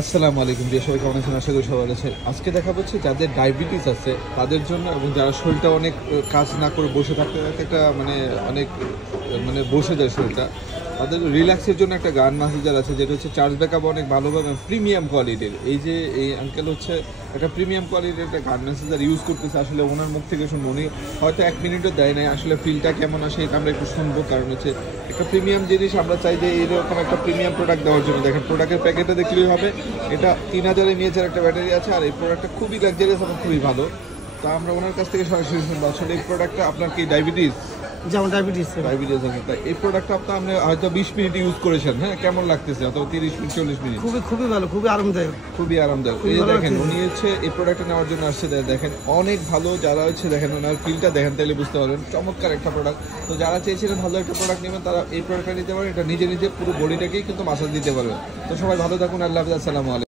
আসসালামু আলাইকুম, যে সবাই কেমন আছেন? আশা করি সবাই আছেন। আজকে দেখা যাচ্ছে যাদের ডায়াবেটিস আছে তাদের জন্য, এবং যারা শরীরটা অনেক কাজ না করে বসে থাকতে থাকতে একটা অনেক বসে যায় শরীরটা, তাদের রিল্যাক্সের জন্য একটা গান ম্যাসেজার আছে, যেটা হচ্ছে চার্জ ব্যাকআপ অনেক ভালোভাবে প্রিমিয়াম কোয়ালিটির। এই আঙ্কেল হচ্ছে একটা প্রিমিয়াম কোয়ালিটির একটা গান ম্যাসেজার ইউজ করতেছে। আসলে ওনার মুখ থেকে শুনবো, উনি হয়তো 1 মিনিটও দেয় নাই, আসলে ফিলটা কেমন আসে এটা আমরা একটু শুনবো। কারণ হচ্ছে একটা প্রিমিয়াম জিনিস, আমরা চাই যে এইরকম একটা প্রিমিয়াম প্রোডাক্ট দেওয়ার জন্য। দেখেন প্রোডাক্টের প্যাকেটটা দেখলেই হবে, এটা 3000 mAh একটা ব্যাটারি আছে, আর এই প্রোডাক্টটা খুবই লাক্সারিয়াস এবং খুবই ভালো। তা আমরা ওনার কাছ থেকে সরাসরি শুনবো আসলে এই প্রোডাক্টটা আপনার কি ডায়াবেটিস? যেমন ডায়াবেটিস ডায়াবেটিস আছে, তাই এই প্রোডাক্টটা আপনি হয়তো 20 মিনিট ইউজ করেছেন, হ্যাঁ, কেমন লাগতেছে? অথবা 30 মিনিট, 40 মিনিট? খুবই খুবই ভালো, খুবই আরামদায়ক। খুবই আরামদায়ক। খুবই এই যে ভালো দেখেন, লাগছে। উনি হচ্ছে এই প্রোডাক্টটা নেওয়ার জন্য আসছে, দেখেন অনেক ভালো। যারা হচ্ছে দেখেন ওনার ফিলটা দেখেন, তাহলে বুঝতে পারবেন চমৎকার একটা প্রোডাক্ট। তো যারা চেয়েছিলেন ভালো একটা প্রোডাক্ট নেবেন, তারা এই প্রোডাক্টটা নিতে পারেন। এটা নিজে নিজে পুরো বডিটাকেই কিন্তু মাসাজ দিতে পারবেন। তো সবাই ভালো থাকুন, আল্লাহ হাফেজ, আসসালামু আলাইকুম।